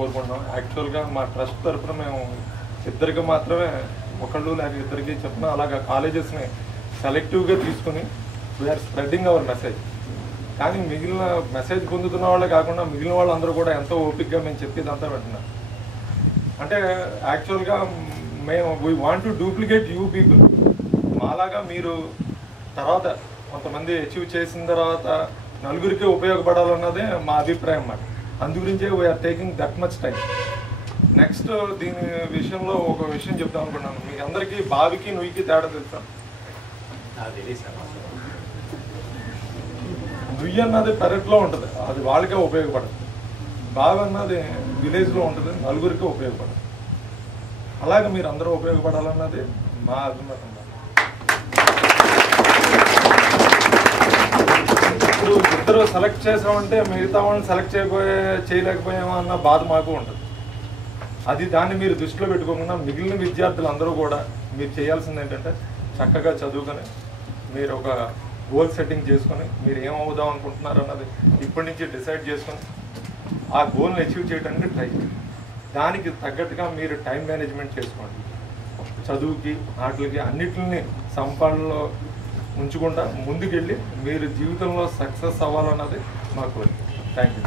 కోరుకుంటున్నాం. యాక్చువల్గా మా ట్రస్ట్ తరఫున మేము ఇద్దరికి మాత్రమే, ఒకళ్ళు లేక ఇద్దరికి చెప్పిన అలాగా కాలేజెస్ని సెలెక్టివ్గా తీసుకుని వీఆర్ స్ప్రెడ్డింగ్ అవర్ మెసేజ్. కానీ మిగిలిన మెసేజ్ పొందుతున్న వాళ్ళే కాకుండా మిగిలిన వాళ్ళందరూ కూడా ఎంతో ఓపిక్గా మేము చెప్పేదంతా వింటున్నాం. అంటే యాక్చువల్గా మేము we want to duplicate you people. మాలాగా మీరు తర్వాత కొంతమంది అచీవ్ చేసిన తర్వాత నలుగురికి ఉపయోగపడాలన్నదే మా అభిప్రాయం అన్నమాట. అందుగురించే we are taking that much time. Next దీని విషయంలో ఒక విషయం చెప్తాం అనుకున్నాను. మీ అందరికీ బావికి నుయ్యికి తేడా తెలుసా? నుయ్యి అన్నది పెరట్లో ఉంటుంది, అది వాళ్ళకే ఉపయోగపడదు. బావి అన్నది విలేజ్లో ఉంటుంది, నలుగురికి ఉపయోగపడదు. అలాగే మీరు అందరూ ఉపయోగపడాలన్నది మా అభిమతం. ఇప్పుడు ఇద్దరు సెలెక్ట్ చేసామంటే మిగతా వాళ్ళని సెలెక్ట్ చేయలేకపోయామా అన్న బాధ మాకు ఉంటుంది. అది దాన్ని మీరు దృష్టిలో పెట్టుకోకుండా మిగిలిన విద్యార్థులందరూ కూడా మీరు చేయాల్సింది ఏంటంటే చక్కగా చదువుకొని మీరు ఒక గోల్ సెట్టింగ్ చేసుకొని మీరు ఏమవుదాం అనుకుంటున్నారు అన్నది ఇప్పటి నుంచి డిసైడ్ చేసుకొని ఆ గోల్ని అచీవ్ చేయడానికి ట్రై చేయండి. దానికి తగ్గట్టుగా మీరు టైం మేనేజ్మెంట్ చేసుకోండి. చదువుకి వాటికి అన్నిటిని సంపాదనలో ఉంచుకుంటా ముందుకెళ్ళి మీరు జీవితంలో సక్సెస్ అవ్వాలన్నది మాకు. Thank you.